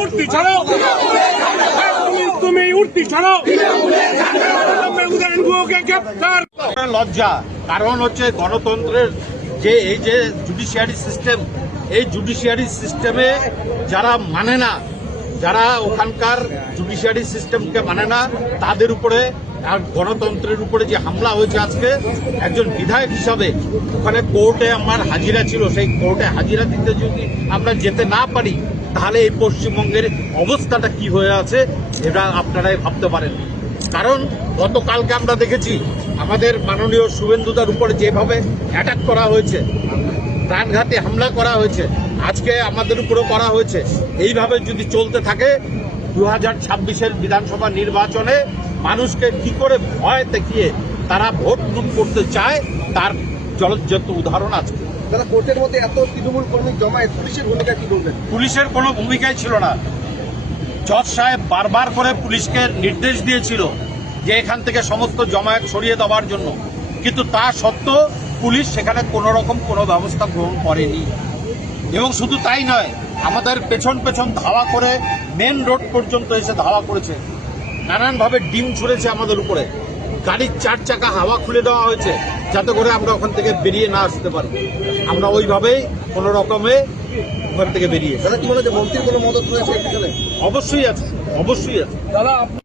উঠতি ছাড়াও তুমি উঠতি ছাড়াও লজ্জা, কারণ হচ্ছে গণতন্ত্রের যে, এই যে জুডিশিয়ারি সিস্টেম এই জুডিশিয়ারি সিস্টেমে যারা মানে না, যারা ওখানকার জুডিশিয়ারি সিস্টেমকে মানে না, তাদের উপরে আর গণতন্ত্রের উপরে যে হামলা হয়েছে আজকে, একজন বিধায়ক হিসাবে, ওখানে কোর্টে আমার হাজিরা ছিল, সেই কোর্টে হাজিরা দিতে যদি আমরা যেতে না পারি তাহলে এই পশ্চিমবঙ্গের অবস্থাটা কি হয়ে আছে, এটা আপনারাই ভাবতে পারেন। কারণ গতকালকে আমরা দেখেছি, আমাদের মাননীয় শুভেন্দুদার উপরে যেভাবে অ্যাটাক করা হয়েছে, প্রাণঘাতে হামলা করা হয়েছে, আজকে আমাদের উপরে করা হয়েছে, এইভাবে যদি চলতে থাকে দু হাজার ছাব্বিশের বিধানসভা নির্বাচনে মানুষকে কি করে ভয় দেখিয়ে তারা ভোট লুট করতে চায়, তার জলজ্জত উদাহরণ আছে। দাদা কোর্টের মধ্যে এত তৃণমূল কর্মী জমায়েত পুলিশের ভূমিকা কি বলবেন? পুলিশের কোনো ভূমিকাই ছিল না। জজ সাহেব বারবার করে পুলিশকে নির্দেশ দিয়েছিল যে এখান থেকে সমস্ত জমায়েত সরিয়ে দেওয়ার জন্য। কিন্তু তা সত্ত্বেও পুলিশ সেখানে কোনো রকম কোনো ব্যবস্থা গ্রহণ করেনি। এবং শুধু তাই নয় আমাদের পেছন পেছন ধাওয়া করে মেন রোড পর্যন্ত এসে ধাওয়া করেছে। নানানভাবে ডিম ছুঁড়েছে আমাদের উপরে। গাড়ির চার চাকা হাওয়া খুলে দেওয়া হয়েছে যাতে করে আমরা ওখান থেকে বেরিয়ে না আসতে পারি। আমরা ওইভাবেই কোনো রকমে ওখান থেকে বেরিয়ে অবশ্যই আছে অবশ্যই আছে। दादा